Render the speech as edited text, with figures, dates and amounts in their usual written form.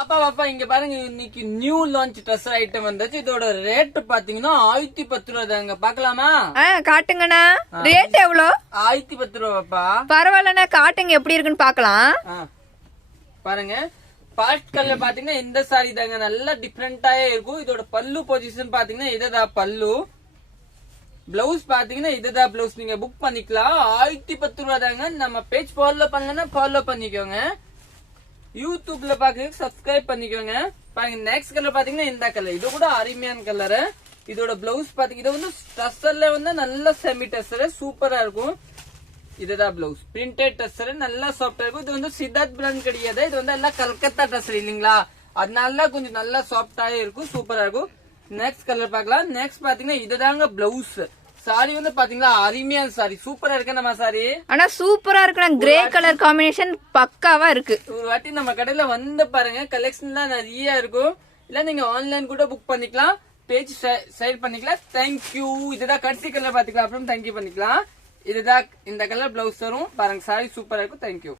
அப்பா இங்க பாருங்க, இன்னைக்கு நியூ லான்ச் ட்ரெஸ் ஐட்டம் வந்துச்சு. இதோட ரேட் பாத்தீங்கன்னா 1010 ரூபா தாங்க. பாக்கலாமா? காட்டுங்கண்ணா. ரேட் எவ்வளோ? 1010 ரூபாப்பா. பரவாயில்லண்ணா, காட்டுங்க எப்படி இருக்குன்னு பாக்கலாம். பாருங்க, பாஸ்ட் கலர் பாத்தீங்கன்னா இந்த சாரி தாங்க, நல்லா டிஃபரெண்டாயே இருக்கும். இதோட பல்லு பொசிஷன் பாத்தீங்கன்னா இதுதான் பல்லு. பிளவுஸ் பாத்தீங்கன்னா இதுதான் பிளவுஸ். நீங்க புக் பண்ணிக்கலாம். 1010 ரூபா தாங்க. நம்ம பேஜ் ஃபாலோ பண்ணலன்னா ஃபாலோ பண்ணிக்கோங்க. யூடியூப்ல பாக்க சப்ஸ்கிரைப் பண்ணிக்கோங்க. பாருங்க, நெக்ஸ்ட் கலர் பாத்தீங்கன்னா இந்த கலர். இது கூட அருமையான கலர். இதோட பிளவுஸ் பாத்தீங்கன்னா இது வந்து டஸ்ஸர்ல வந்து நல்ல செமி டஸ்ஸர் சூப்பரா இருக்கும். இதுதான் பிளவுஸ். பிரிண்டட் டஸ்ஸர் நல்லா சாஃப்டா இருக்கும். இது வந்து சித்தார்த் பிராண்ட் கிடையாது. இது வந்து எல்லாம் கல்கத்தா டஸ்ஸர் இல்லீங்களா, அதனால கொஞ்சம் நல்லா சாஃப்டாவே இருக்கும், சூப்பரா இருக்கும். நெக்ஸ்ட் கலர் பாக்கலாம். நெக்ஸ்ட் பாத்தீங்கன்னா இதுதாங்க பிளவுஸ். சாரி வந்து பாத்தீங்களா அருமையான சாரி, சூப்பரா இருக்கு நம்ம சாரி. ஆனா சூப்பரா இருக்கு. கிரே கலர் காம்பினேஷன் பக்காவா இருக்கு. ஒரு வாட்டி நம்ம கடையில வந்து பாருங்க, கலெக்ஷன் தான் நிறைய இருக்கும். இல்ல நீங்க ஆன்லைன் கூட புக் பண்ணிக்கலாம், பேஜ் ஷேர் பண்ணிக்கலாம். தேங்க்யூ. இதுதான் கடைசி கலர் பாத்துக்கலாம், அப்புறம் தேங்க்யூ பண்ணிக்கலாம். இதுதான் இந்த கலர் பிளவுஸ் வரும். பாருங்க, சாரி சூப்பரா இருக்கும். தேங்க்யூ.